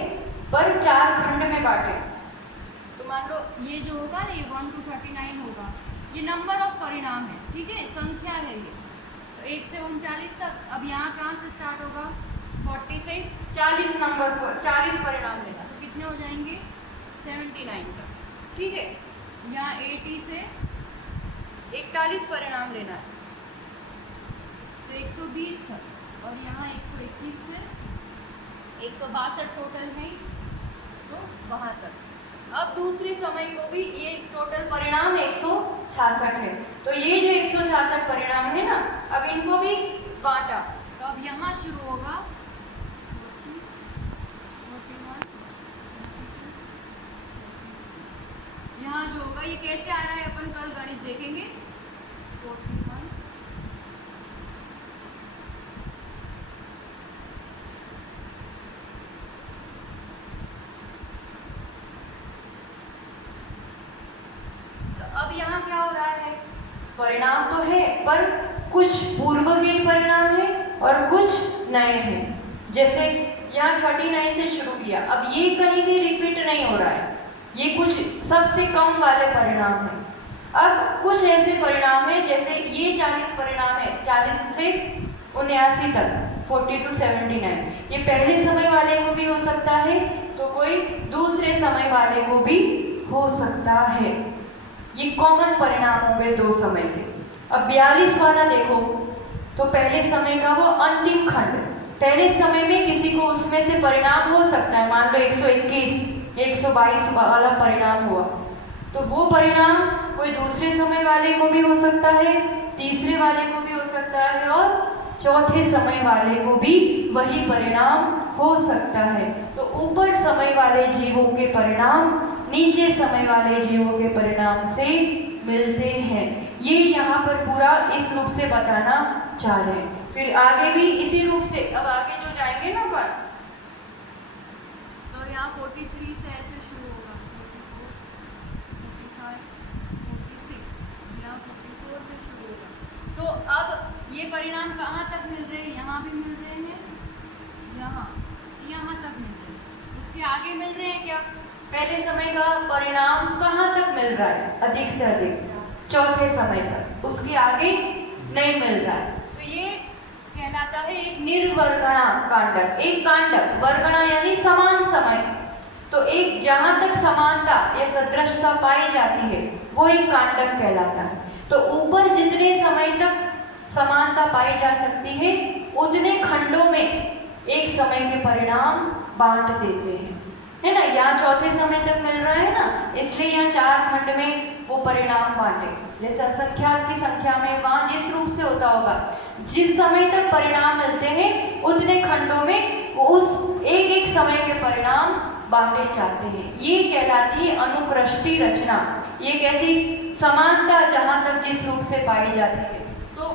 पर 4 खंड में बांटे। तो मान लो ये जो होगा ना, ये 1 to 39 होगा। ये नंबर ऑफ परिणाम है, ठीक है, संख्या है ये। तो 1 से 39 तक। अब यहाँ कहाँ से स्टार्ट होगा? 40 से 40 नंबर पर 40 परिणाम लेना, तो कितने हो जाएंगे? 79 तक, ठीक है। यहाँ 80 से 41 परिणाम लेना है, तो 120 तक। और यहाँ 121 से 162 टोटल है, तो वहाँ तक। अब दूसरे समय को भी ये टोटल परिणाम 166 है। तो ये जो 166 परिणाम है ना, अब इनको भी बांटा। तो अब यहाँ शुरू होगा 41, यहाँ जो होगा ये कैसे आ रहा है अपन कल गणित देखेंगे। 41, अब यहाँ क्या हो रहा है? परिणाम तो है पर कुछ पूर्व के परिणाम है और कुछ नए हैं। जैसे यहाँ 39 से शुरू किया, अब ये कहीं भी रिपीट नहीं हो रहा है, ये कुछ सबसे कम वाले परिणाम हैं। अब कुछ ऐसे परिणाम हैं, जैसे ये 40 परिणाम है, 40 से 79 तक, 40 to 79। ये पहले समय वाले को भी हो सकता है, तो कोई दूसरे समय वाले को भी हो सकता है। ये कॉमन परिणाम हो गए 2 समय के। अब 42 वाला देखो, तो पहले समय का वो अंतिम खंड। पहले समय में किसी को उसमें से परिणाम हो सकता है, मान लो 121, 122 वाला परिणाम हुआ, तो वो परिणाम कोई दूसरे समय वाले को भी हो सकता है, तीसरे वाले को भी हो सकता है, और चौथे समय वाले को भी वही परिणाम हो सकता है। तो ऊपर समय वाले जीवों के परिणाम नीचे समय वाले जीवों के परिणाम से मिलते हैं। ये यहाँ पर पूरा इस रूप से बताना चाह रहे हैं। फिर आगे भी इसी रूप से, अब आगे जो जाएंगे ना अपन, तो यहाँ 43 से ऐसे शुरू होगा, 44, 45, 46, यहाँ 44 से शुरू होगा। तो अब ये परिणाम कहाँ तक मिल रहे हैं? यहाँ भी मिल रहे हैं, यहाँ तक मिल रहे हैं। इसके आगे मिल रहे हैं क्या? पहले समय का परिणाम कहाँ तक मिल रहा है? अधिक से अधिक चौथे समय तक, उसके आगे नहीं मिल रहा है। तो ये कहलाता है एक निर्वर्गणा कांडक। एक कांडक, वर्गणा यानी समान समय, तो एक जहाँ तक समानता या सदृशता पाई जाती है वो एक कांडक कहलाता है। तो ऊपर जितने समय तक समानता पाई जा सकती है उतने खंडों में एक समय के परिणाम बांट देते हैं। है ना, यहाँ चौथे समय तक मिल रहा है ना, इसलिए यहाँ 4 खंड में वो परिणाम बांटे। जैसे असंख्यात की संख्या में वहां जिस रूप से होता होगा, जिस समय तक परिणाम मिलते हैं उतने खंडों में वो उस एक एक समय के परिणाम बांटे जाते हैं। ये कहलाती है अनुकृष्टि रचना। ये एक ऐसी समानता जहां तक जिस रूप से पाई जाती है। तो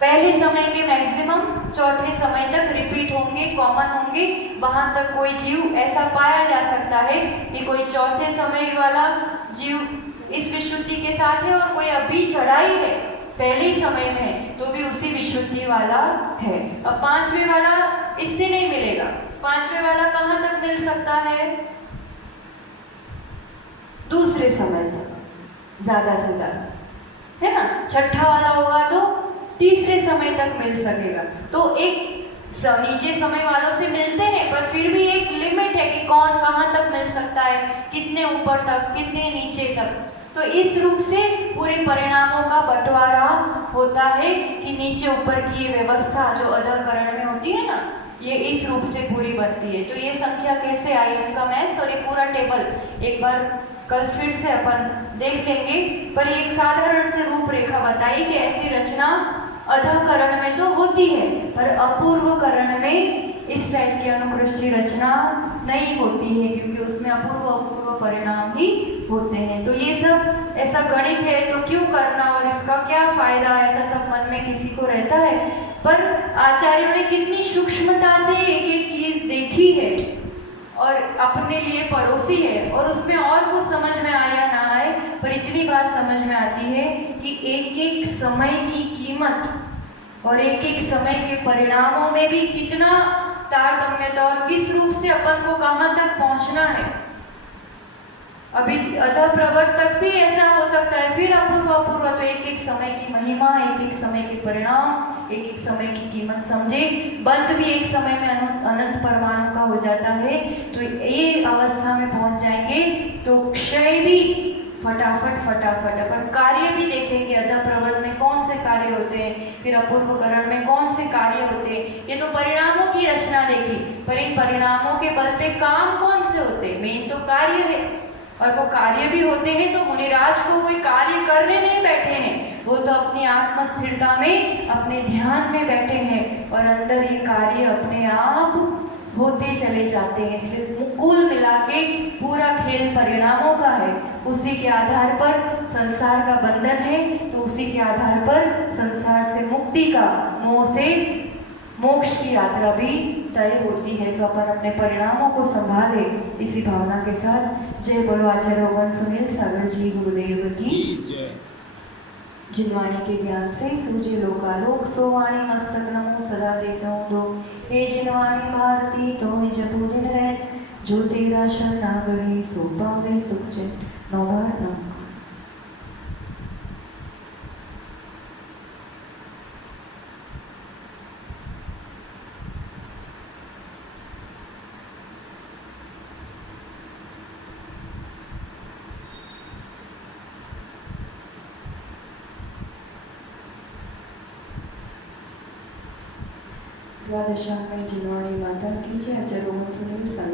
पहले समय के मैक्सिमम चौथे समय तक रिपीट होंगे, कॉमन होंगे, वहां तक कोई जीव ऐसा पाया जा सकता है कि कोई चौथे समय वाला जीव इस विशुद्धि के साथ है और कोई अभी चढ़ाई है पहले ही समय में तो भी उसी विशुद्धि वाला है। अब 5वें वाला इससे नहीं मिलेगा। 5वें वाला कहाँ तक मिल सकता है? दूसरे समय तक ज्यादा से ज्यादा, है ना। 6ठा वाला होगा तो तीसरे समय तक मिल सकेगा। तो एक नीचे समय वालों से मिलते हैं पर फिर भी एक लिमिट है कि कौन कहाँ तक मिल सकता है, कितने ऊपर तक, कितने नीचे तक। तो इस रूप से पूरे परिणामों का बंटवारा होता है कि नीचे ऊपर की ये व्यवस्था जो अधःकरण में होती है ना, ये इस रूप से पूरी बनती है। तो ये संख्या कैसे आई, उसका मैथ्स और ये पूरा टेबल एक बार कल फिर से अपन देख लेंगे। पर एक साधारण से रूपरेखा बताई कि ऐसी रचना अधःकरण में तो होती है पर अपूर्व करण में इस टाइप की अनुकृष्टि रचना नहीं होती है, क्योंकि उसमें अपूर्व परिणाम ही होते हैं। तो ये सब ऐसा गणित है तो क्यों करना और इसका क्या फायदा, ऐसा सब मन में किसी को रहता है। पर आचार्यों ने कितनी सूक्ष्मता से एक एक चीज देखी है और अपने लिए परोसी है, और उसमें और कुछ समझ में आया ना आए पर इतनी बात समझ में आती है कि एक एक समय की कीमत और एक एक समय के परिणामों में भी कितना तारतम्यता और किस रूप से अपन को कहाँ तक पहुँचना है। अभी अतः प्रवर तक भी ऐसा हो सकता है, फिर अपूर्व तो एक एक समय की महिमा, एक एक समय के परिणाम, एक एक समय की कीमत समझे। बंद भी एक समय में अनंत परमाणु का हो जाता है। तो ये अवस्था में पहुंच जाएंगे तो क्षय भी फटाफट अपन कार्य भी देखेंगे। अतः प्रवर में कौन से कार्य होते हैं, फिर अपूर्वकरण में कौन से कार्य होते हैं। ये तो परिणामों की रचना देखी, पर इन परिणामों के बल पे काम कौन से होते हैं, मेन तो कार्य है। और वो कार्य भी होते हैं तो मुनिराज को कोई कार्य करने नहीं बैठे हैं, वो तो अपनी आत्म स्थिरता में, अपने ध्यान में बैठे हैं और अंदर ये कार्य अपने आप होते चले जाते हैं। इसलिए कुल मिला के पूरा खेल परिणामों का है। उसी के आधार पर संसार का बंधन है, तो उसी के आधार पर संसार से मुक्ति का, मोह से मोक्ष की यात्रा भी तय होती है। तो अपन अपने परिणामों को संभाले इसी भावना के साथ। जय बोलो आचार्य भगवान सुनील सागर जी गुरुदेव की जय। जिनवाणी के ज्ञान से सूझे लोकालोक, सो वाणी मस्तक नमो सदा देता हूँ दो। हे जिनवाणी भारती तो जपू दिन रैन, जो तेरा शरणागरी सो पावे सुख जय। नौबार नमः। द्वादशांग में जिनवाणी माता की जय। आचार्य भगवान सुनील सागर